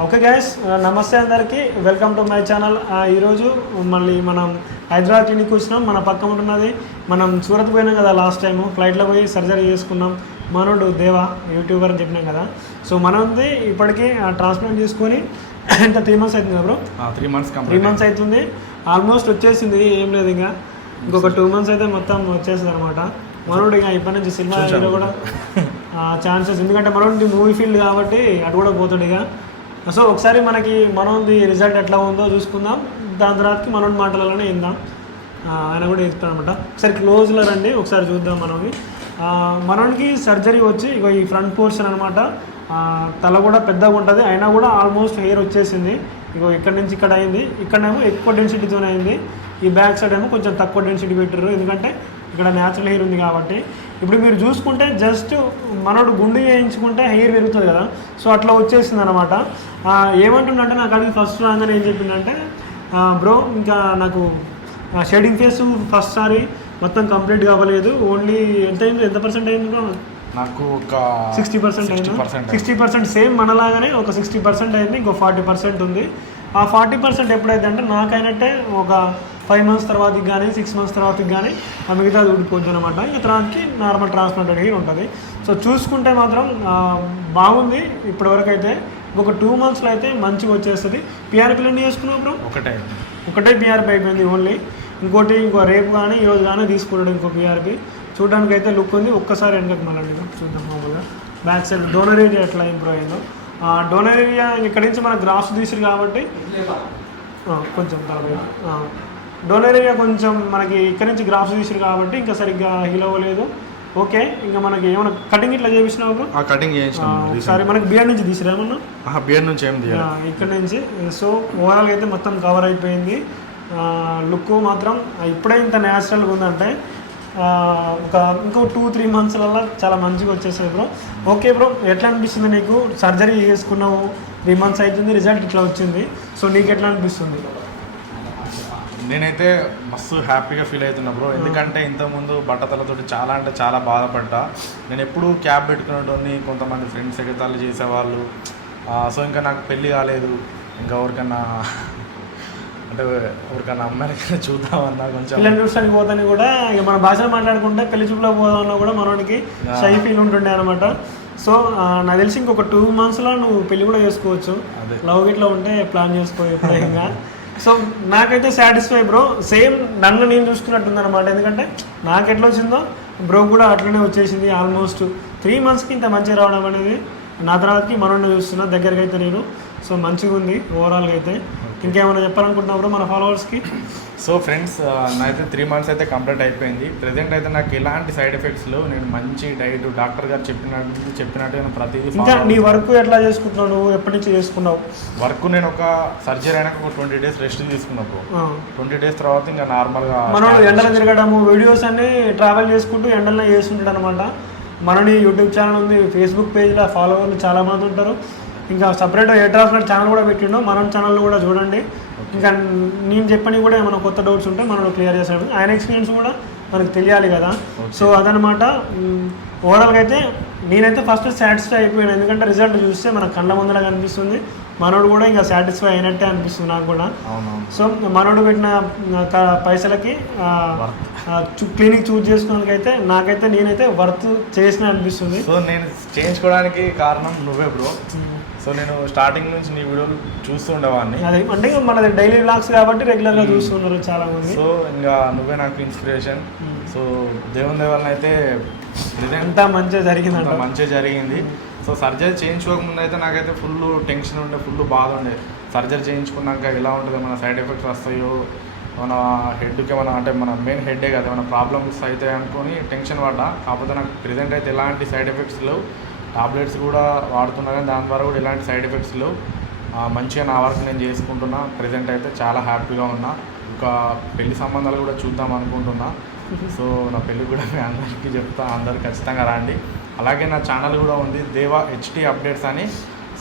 Okay guys, నమస్తే అందరికీ, welcome to my channel. ఈరోజు మళ్ళీ మనం హైదరాబాద్ క్లినిక్ వచ్చినాం. మన పక్కన ఉంటున్నది. మనం సూరత్ పోయినాం కదా లాస్ట్ టైము, ఫ్లైట్లో పోయి సర్జరీ చేసుకున్నాం. మనోడు దేవా యూట్యూబర్ అని చెప్పినాం కదా. సో మనది ఇప్పటికీ ట్రాన్స్ప్లాంట్ చేసుకొని ఎంత 3 months అవుతుంది కదా బ్రో? 3 months అవుతుంది. ఆల్మోస్ట్ వచ్చేసింది, ఏం లేదు ఇంకా ఇంకొక 2 months అయితే మొత్తం వచ్చేసింది అనమాట. మనోడు ఇక ఇప్పటి నుంచి సినిమా హీరో కూడా ఛాన్సెస్, ఎందుకంటే మనోడి మూవీ ఫీల్డ్ కాబట్టి అటు కూడా పోతాడు ఇక. సో ఒకసారి మనకి మనోది రిజల్ట్ ఎట్లా ఉందో చూసుకుందాం. దాని తర్వాతకి మనోడి మాటలలోనే విందాం. ఆయన కూడా చెప్తాడు అనమాట. ఒకసారి క్లోజ్లో రండి, ఒకసారి చూద్దాం. మనోడికి సర్జరీ వచ్చి ఇక ఈ ఫ్రంట్ పోర్షన్ అనమాట. తల కూడా పెద్దగా ఉంటుంది, అయినా కూడా ఆల్మోస్ట్ హెయిర్ వచ్చేసింది. ఇగో ఇక్కడ నుంచి ఇక్కడ అయింది, ఇక్కడేమో ఎక్కువ డెన్సిటీతో అయింది. ఈ బ్యాక్ సైడ్ ఏమో కొంచెం తక్కువ డెన్సిటీ పెట్టారు, ఎందుకంటే ఇక్కడ న్యాచురల్ హెయిర్ ఉంది కాబట్టి. ఇప్పుడు మీరు చూసుకుంటే జస్ట్ మనోడు గుండు చేయించుకుంటే హెయిర్ పెరుగుతుంది కదా, సో అట్లా వచ్చేసింది అనమాట. ఏమంటుండంటే నాకు అది ఫస్ట్ రాగానే ఏం చెప్పిందంటే, బ్రో ఇంకా నాకు షేడింగ్ ఫేస్ ఫస్ట్ సారి మొత్తం కంప్లీట్ కావలేదు, ఓన్లీ ఎంత అయింది, ఎంత పర్సెంట్ అయింది బ్రో? నాకు ఒక 60% అయింది. 60% సేమ్ మనలాగానే ఒక 60% అయింది, ఇంకో 40% ఉంది. ఆ 40% ఎప్పుడైతే అంటే నాకైనట్టే ఒక 5 months తర్వాతకి కానీ 6 months తర్వాతకి కానీ ఆ మిగతాది ఊడిపోద్ది అనమాట. ఇంకా తర్వాతకి నార్మల్ ట్రాన్స్ప్లాంటెడ్ హెయిర్ ఉంటుంది. సో చూసుకుంటే మాత్రం బాగుంది ఇప్పటివరకు అయితే. ఇంకొక 2 monthsలో అయితే మంచిగా వచ్చేస్తుంది. పిఆర్పీలు ఎన్ని చేసుకున్నావు బ్రో? ఒకటే పిఆర్పీ అయిపోయింది ఓన్లీ. ఇంకో రేపు కానీ ఈరోజు కానీ తీసుకుంటాడు ఇంకో పిఆర్పీ. చూడడానికి అయితే లుక్ ఉంది. ఒక్కసారి వెనకకి మళ్ళీ చూద్దాం. మామూలుగా బ్యాక్ సైడ్ డోనర్ ఏరియా ఎట్లా ఇంప్రూవ్ అయిందో. డోనర్ ఏరియా ఇక్కడి నుంచి మన గ్రాఫ్స్ తీసారు కాబట్టి కొంచెం డోనర్ ఏరియా కొంచెం మనకి ఇక్కడ నుంచి గ్రాఫ్స్ తీసారు కాబట్టి ఇంకా సరిగ్గా హీల్ అవ్వలేదు. ఓకే, ఇంకా మనకి ఏమైనా కటింగ్ ఇట్లా చేయించినావు? కటింగ్ ఒకసారి మనకి బియర్ నుంచి తీసిరామన్నా? బియర్ నుంచి ఏం ఇక్కడ నుంచి. సో ఓవరాల్గా అయితే మొత్తం కవర్ అయిపోయింది. లుక్ మాత్రం ఇప్పుడే ఇంత న్యాచురల్గా ఉందంటే ఇంకో 2-3 monthsలలో చాలా మంచిగా వచ్చేసాయి బ్రో. ఓకే బ్రో, ఎట్లా అనిపిస్తుంది నీకు? సర్జరీ చేసుకున్నావు, 3 months అవుతుంది, రిజల్ట్ ఇట్లా వచ్చింది. సో నీకు ఎట్లా అనిపిస్తుంది? నేనైతే మస్తు హ్యాపీగా ఫీల్ అవుతున్నా బ్రో. ఎందుకంటే ఇంతకుముందు బట్టతలతో చాలా అంటే చాలా బాధపడ్డా. నేను ఎప్పుడూ క్యాబ్ పెట్టుకునేటోని, కొంతమంది ఫ్రెండ్స్ ఎగతాళి చేసేవాళ్ళు. సో ఇంకా నాకు పెళ్ళి కాలేదు, ఇంకా ఎవరికన్నా అమ్మాయికైనా చూద్దామన్నా కొంచెం పిల్లలు చూసానికి పోతాను కూడా. ఇక మన భాషలో మాట్లాడుకుంటే పెళ్లి చూపులో పోదామన్నా కూడా మనోడికి షై ఫీల్ ఉంటుండే అనమాట. సో నాకు తెలిసి ఇంకొక 2 monthsలో నువ్వు పెళ్లి కూడా చేసుకోవచ్చు. లవ్ గిట్లో ఉంటే ప్లాన్ చేసుకో ఎప్పుడైనా. సో నాకైతే సాటిస్ఫై బ్రో. సేమ్ నన్ను నేను చూసుకున్నట్టుంది అనమాట. ఎందుకంటే నాకు ఎట్లా వచ్చిందో బ్రో కూడా అట్లనే వచ్చేసింది. ఆల్మోస్ట్ 3 monthsకి ఇంత మంచిగా రావడం అనేది నా తర్వాతకి మనోడిని చూస్తున్నా దగ్గరికి అయితే నేను. సో మంచిగా ఉంది ఓవరాల్గా అయితే. ఇంకేమైనా చెప్పాలనుకుంటున్నా బ్రో మన ఫాలోవర్స్కి? సో ఫ్రెండ్స్, నాకైతే 3 months అయితే కంప్లీట్ అయిపోయింది. ప్రజెంట్ అయితే నాకు ఎలాంటి సైడ్ ఎఫెక్ట్స్ లేవు. నేను మంచి డైట్, డాక్టర్ గారు చెప్పినట్టుగా ప్రతిదీ. ఇంకా నీ వర్క్ ఎట్లా చేసుకుంటున్నావు? నువ్వు ఎప్పటి నుంచి చేసుకున్నావు వర్క్? నేను ఒక సర్జరీ అయినాక ఒక 20 days రెస్ట్ తీసుకున్నప్పుడు 20 days తర్వాత ఇంకా నార్మల్గా మనం ఎండలో తిరగడము, వీడియోస్ అన్ని ట్రావెల్ చేసుకుంటూ ఎండల్లో చేస్తుంటాడు అనమాట. మనని యూట్యూబ్ ఛానల్ ఉంది, ఫేస్బుక్ పేజ్లో ఫాలోవర్లు చాలామంది ఉంటారు. ఇంకా సపరేట్ ఎయిర్ ట్రాన్స్ప్లాంట్ ఛానల్ కూడా పెట్టిండు, మనం ఛానల్ కూడా చూడండి. ఇంకా నేను చెప్పని కూడా ఏమైనా కొత్త డౌట్స్ ఉంటే మనం క్లియర్ చేస్తాడు. ఆయన ఎక్స్పీరియన్స్ కూడా మనకు తెలియాలి కదా. సో అదనమాట. ఓవరాల్గా అయితే నేనైతే ఫస్ట్ సాటిస్ఫై అయిపోయాను, ఎందుకంటే రిజల్ట్ చూస్తే మన కళ్ళ ముందర కనిపిస్తుంది. మనోడు కూడా ఇంకా సాటిస్ఫై అయినట్టే అనిపిస్తుంది నాకు కూడా. సో మనోడు పెట్టిన పైసలకి క్లినిక్ చూజ్ చేసుకోవడానికైతే నేనైతే వర్త్ చేసిన అనిపిస్తుంది. సో నేను చేయించుకోవడానికి కారణం నువ్వే బ్రో. సో నేను స్టార్టింగ్ నుంచి నీ వీడియోలు చూస్తూ ఉండేవాడిని. అదే అంటే మనది డైలీ వ్లాగ్స్ కాబట్టి రెగ్యులర్గా చూస్తున్నారు చాలా మంది. సో ఇంకా నువ్వే నాకు ఇన్స్పిరేషన్. సో దేవుని దేవాలని అయితే అంతా మంచిగా జరిగింది. సో సర్జరీ చేయించుకోకముందు అయితే నాకైతే ఫుల్ టెన్షన్ ఉండే, ఫుల్ బాధ ఉండే. సర్జరీ చేయించుకున్నాక ఎలా ఉంటుంది, మన సైడ్ ఎఫెక్ట్స్ వస్తాయో, మన హెడ్కి అంటే మన మెయిన్ హెడ్డే కదా, మన ప్రాబ్లమ్స్ అవుతాయి అనుకొని టెన్షన్ పడ్డా. కాకపోతే నాకు ప్రెజెంట్ అయితే ఎలాంటి సైడ్ ఎఫెక్ట్స్ లేవు. టాబ్లెట్స్ కూడా వాడుతున్నా కానీ దాని ద్వారా కూడా ఎలాంటి సైడ్ ఎఫెక్ట్స్ లేవు. మంచిగా నా వర్క్ నేను చేసుకుంటున్నా. ప్రెజెంట్ అయితే చాలా హ్యాపీగా ఉన్నా. ఇంకా పెళ్లి సంబంధాలు కూడా చూద్దాం అనుకుంటున్నా. సో నా పెళ్ళి కూడా మీ అందరికీ చెప్తా, అందరు ఖచ్చితంగా రండి. అలాగే నా ఛానల్ కూడా ఉంది, దేవా HT అప్డేట్స్ అని.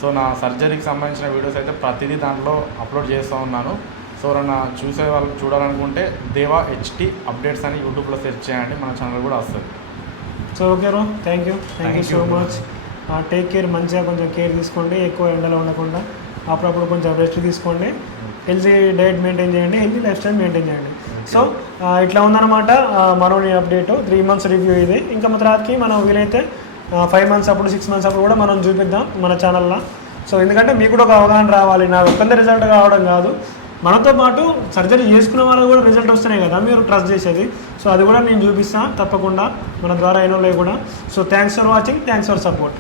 సో నా సర్జరీకి సంబంధించిన వీడియోస్ అయితే ప్రతిదీ దాంట్లో అప్లోడ్ చేస్తూ ఉన్నాను. సో ఎవరైనా చూసే వాళ్ళు చూడాలనుకుంటే దేవా HT అప్డేట్స్ అని యూట్యూబ్లో సెర్చ్ చేయండి, మన ఛానల్ కూడా వస్తుంది. So okay bro, thank you so much. Take care, మంచిగా కొంచెం కేర్ తీసుకోండి, ఎక్కువ ఎండలో ఉండకుండా. అప్పుడప్పుడు కొంచెం రెస్ట్ తీసుకోండి, హెల్తీ డైట్ మెయింటైన్ చేయండి, హెల్తీ లైఫ్ స్టైల్ మెయింటైన్ చేయండి. సో ఇట్లా ఉందన్నమాట మనోని అప్డేట్. 3 months రివ్యూ ఇది. ఇంకా మా తర్వాతకి మనం వీలైతే 5 months అప్పుడు 6 months అప్పుడు కూడా మనం చూపిద్దాం మన ఛానల్లో. సో ఎందుకంటే మీకు కూడా ఒక అవగాహన రావాలి, నా ఒక్కరిదే రిజల్ట్ కావడం కాదు, మనతో పాటు సర్జరీ చేసుకున్న వాళ్ళకి కూడా రిజల్ట్ వస్తున్నాయి కదా మీరు ట్రస్ట్ చేసేది. సో అది కూడా నేను చూపిస్తాను తప్పకుండా మన ద్వారా అయిన కూడా. So thanks for watching, thanks for support.